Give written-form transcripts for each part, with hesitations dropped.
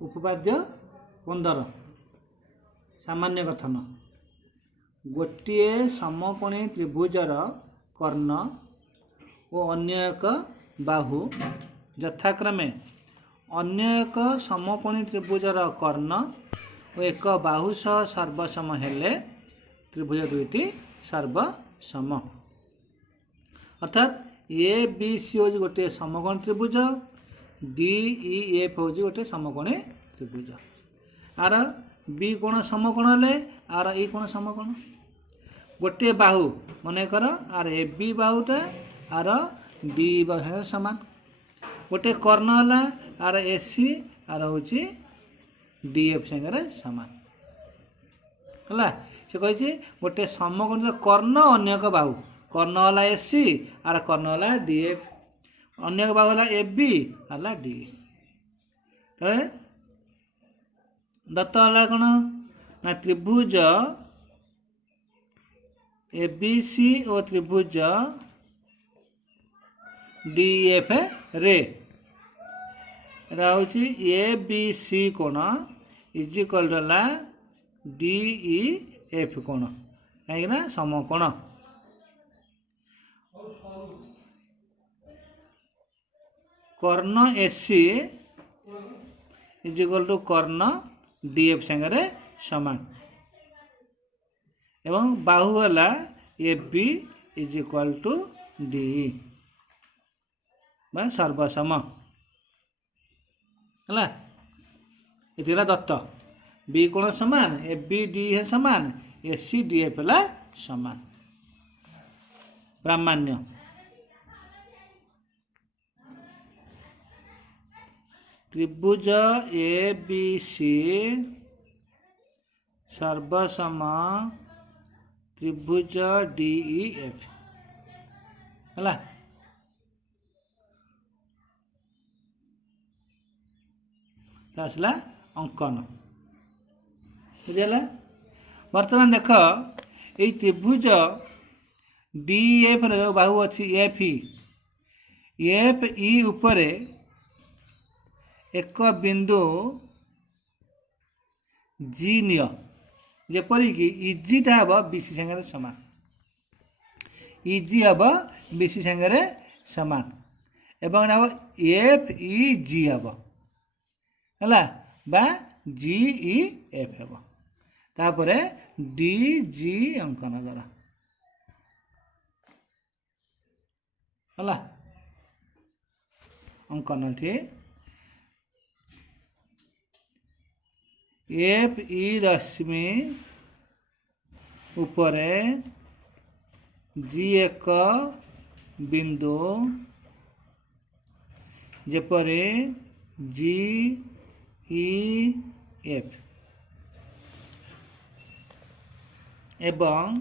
उपपाद्य 15 सामान्य कथन गोटे समकोणी त्रिभुजर कर्ण और अन्य एक बाहु यथाक्रमे अन्य एक समकोणी त्रिभुजर कर्ण और एक बाहु सह सर्वसम हेले त्रिभुज दुईटी सर्वसम। अर्थात ए बी सी हूँ गोटे समकोणी त्रिभुज, डी ई एफ हूँ गोटे समकोणी त्रिभुज। आर बी कोण समकोण हेले आर ई कोण समकोण। गोटे बाहु मनकर आर ए बी बाहुटा आर डी बाहु सामान। गोटे कर्ण है आर ए सी आर हूँ डी एफ सागर सामान है। से कही गोटे समकोण कर्ण अन्य एक बाहु, कर्ण है ए सी आर कर्ण है डी एफ, अन्य एक बाहु है ए बी है डी। दत्त है कौन ना त्रिभुज ए बी सी और त्रिभुज डी एफ रे हूँ ए बी सी कोण is equal D E F कोण कहीं समकोण। कर्ण A C is equal to कर्ण डी एफ सागर समान एवं बाहु है A B is equal to D सर्वसम है। ये दत्त बी कोण समान ए बी डी है समान ए सी डी एफ है समान। प्रामाण्य त्रिभुज ए बी सी सर्वसम त्रिभुज डी ई एफ है। आसला अंकन बुझेगा। बर्तमान देख ये त्रिभुज डी एफ रो बाहु अच्छी एफ ई उपरे एक बिंदु जी निय जेपरिक इजिटा हम बीसी सागर सामान, इजी हम बीसी सागर सामान एवं एफ ई जी हम है बा जी ई एफ हम तापर डी जी अंकन कर है अंकन ठीक एफ ई रश्मि उपरे जी एक बिंदु जेपरी जी ई एफ एवं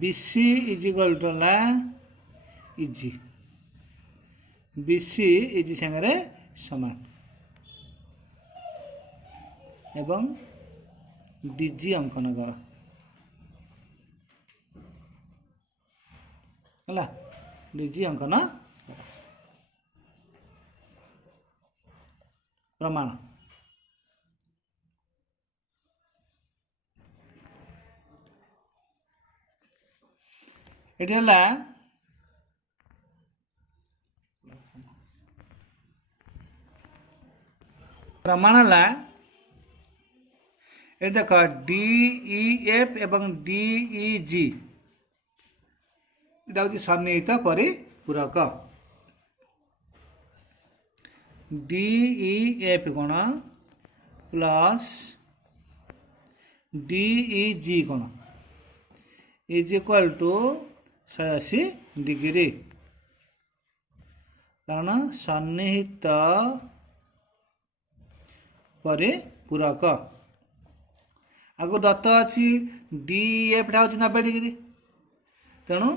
BC is equal to EG BC EG सागर समान एवं डीजी अंकन कर है डीजी अंकन प्रमाण। ये प्रमाण है ये देख डी ई एफ एवं डी ई जी यहाँ हूँ सन्निहित परिपूरक। डी ई एफ कोण प्लस डी ई जी कोण इज इक्वल टू 180 डिग्री कारण सन्निहित परिपूरक। आगु दत्त अच्छी डी एफ टा हूँ 90 डिग्री तेणु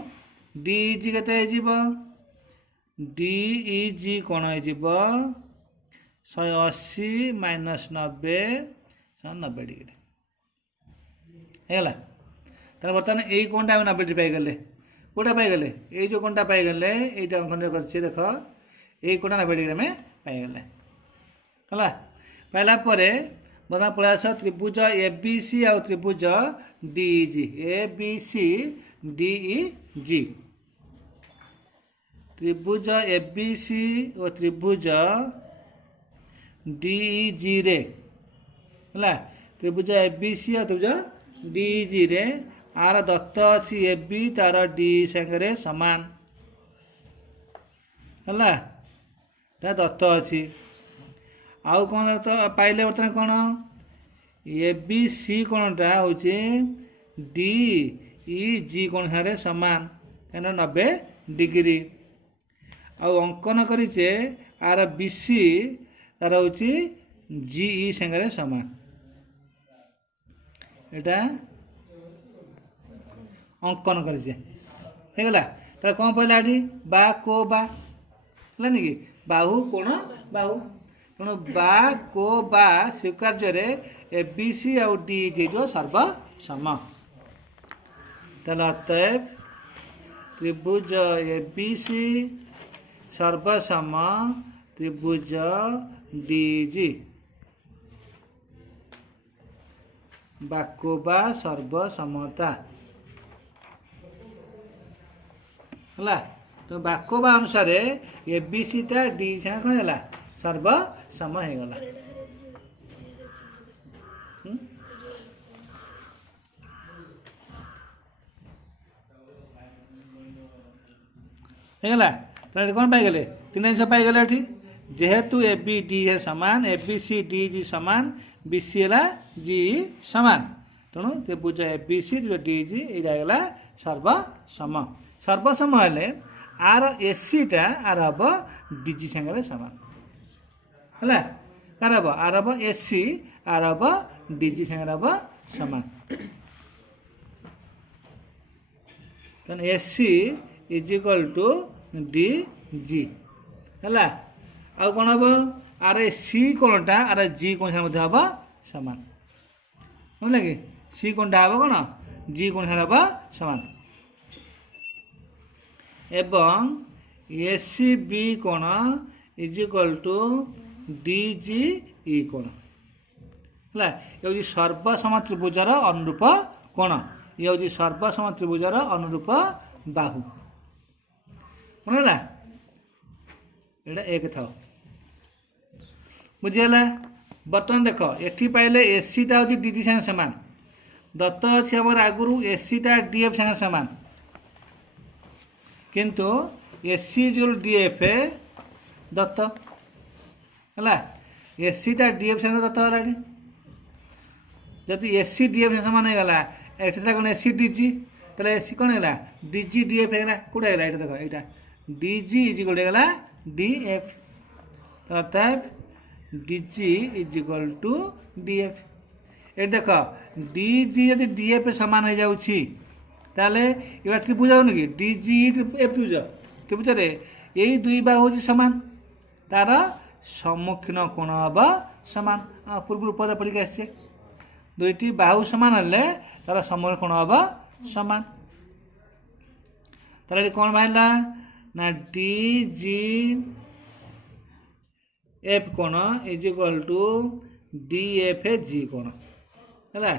डी जी के डी ई जी कौन हो 180 माइनस 90 90 डिग्री है। तेना बर्तमान यही कोणटा आम 90 डिग्री पाईगले कौटा पाईगले ये जो कोणटा पाईगले ये अंकन कर देख यही कोणटा 90 डिग्री आम पाईगले है पाइला बर्तमान पलि आस त्रिभुज ए बी सी आ त्रिभुज DEG A B C DEG त्रिभुज ए बी सी और त्रिभुज डीईजी रे है त्रिभुज ए बी सी और त्रिभुज डीईजी रे आर दत्त अच्छी ए बी तार डी सागर सामान है दत्त अच्छी आउ कौन तो पाइले बर्तमान कौन ए बी सी कोणटा हूँ डी ई जी कोण सारे सामान कहीं 90 डिग्री आउ अंकन करें आर बी सी तार हूँ जी ई सागर सामान एटा अंकन करगला तार कौन पहला ये बा को बा है कि बाहु कोण बाहु तेणु बा को बा स्वीकार्य ए बी सी आउ डी जी जो सर्वसम अतएव त्रिभुज ए बी सी सर्वसम त्रिभुज डी जी बाकोबा सर्वसमता है तो बाकोबा अनुसार ए बी सी टा डी से कौन है सर्वसम हो गला तो कौन पाइगले तीन जिन पाइगले ये जेहेतु ए बी डी है सामान ए बी सी डी जी सामान बी सी है जी सामान तेणु त्रिभुज A B C D G ये सर्वसम सर्वसम हेले आर एसी टा आर हम डीजी सागर सामान है कार हम आर हम एसी आर हम डीजी सागर हम सामान तेना AC is equal to D G है आउ कौन हम आर सी कोणटा आर जी कोण हम सामान बुझल कि सी कोणटा हम कौन जी कोण हम सामान एवं एसी बी कोण is equal to D G E कोण है ये सर्वसम त्रिभुजर अनुरूप कोण ये हूँ सर्वसम त्रिभुजर अनुरूप बाहु कौन है ये एक था बुझीगला बर्तमान देख ये पाइले एसी टा हूँ डीजी सागे सामान दत्त अच्छी आम आगुरी एसी टा डीएफ सागे सामान किंतु एसी जो डीएफ दत्त है एसी टा डीएफ सागे दत्त है जब एसी डीएफ सामान हो गला कौन एसी डीजी तेल एसी कौन है डीजी डीएफ है कौटे है देख यहाँ DG is equal to DF अर्थात DG is equal to DF ये देख डीजी यदि डीएफ सामान हो जाऊँगी ताले ये त्रिभुज हो कि डीजी एफ त्रिभुज त्रिभुज यही दुई बाहु हूँ सामान तार सम्मुखीन कोण हम सामान पूर्व पद पढ़ के आसे दुईटी बाहु सामान हेल्ले तार सम्मुखीन कोण हम सामान तार कौन बाहर ना डी जी एफ कोण is equal to D F G कोण है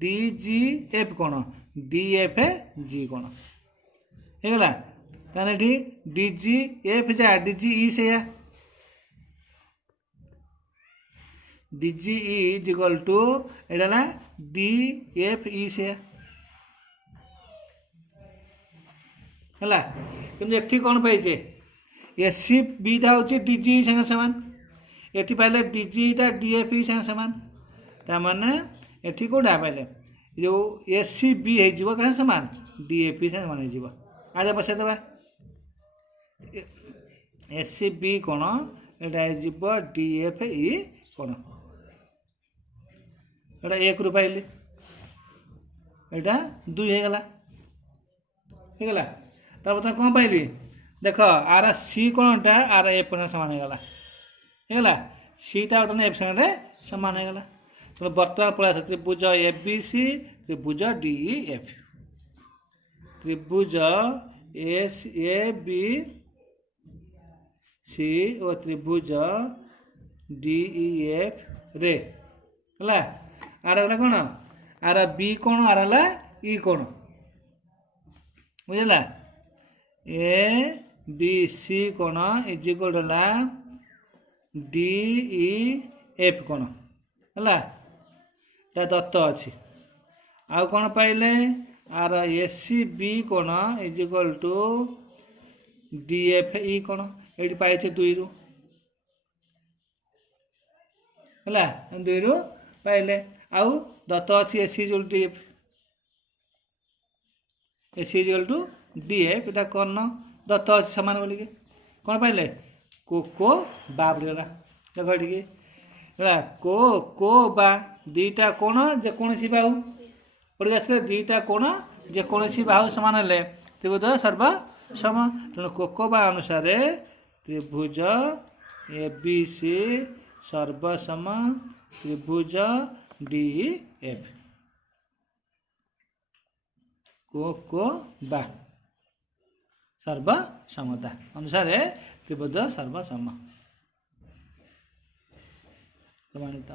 डी जी एफ कोण डी एफ जी कोण होगा ताने डी जी एफ जा डी जी ई से D G E is equal to एटा डी एफ ई से है कि कौन पाइचे एसी बीटा हूँ डीजी सागे सामान ये पाइले डीजी टा डीएफ सागे सामान ताने ये कौटा पाइले जो एसी बी हो क्या सामान डीएफी सामान हो आज बसई दबा एसी बी कौन यहाँ डीएफ ई कौन एटा एक रु पाइली एटा दुई होगला तार कौन पाइली देख आर सी कोणटा आर एफ कोण सामान होगला सीटा बर्तमान एफ सागे सामान होगला तो बर्तमान पड़ा त्रिभुज ए बी सी त्रिभुज डी ई एफ त्रिभुज एस ए बी सी और त्रिभुज DEF रे है आर गला कौन आर बी कौन आर है ई कौन बुझला ABC कौन इज इक्वल है DEF कौन है दत्त अच्छी आउ कौन पाइले आर SCB कौन इज इक्वल टू DFE कौन ये पाइचे 2 रु है 2 रु पाइले आउ दत्त अच्छी SC equal to DF SC equal to DF एटा कौन दत्त अच्छी सामान बोलिके कौन पाइले को बा पड़गला देख ये को बा दीटा कोण जेकोसी बाहु पड़ी आस दीटा कोण जेकोसी बाहु सामान हेले त्रिभुज सर्व सम तेणु कोको बा अनुसार त्रिभुज ABC सर्वसम त्रिभुज DEF को बा सर्वसमता अनुसार त्रिभुज सर्वसम प्रमाणित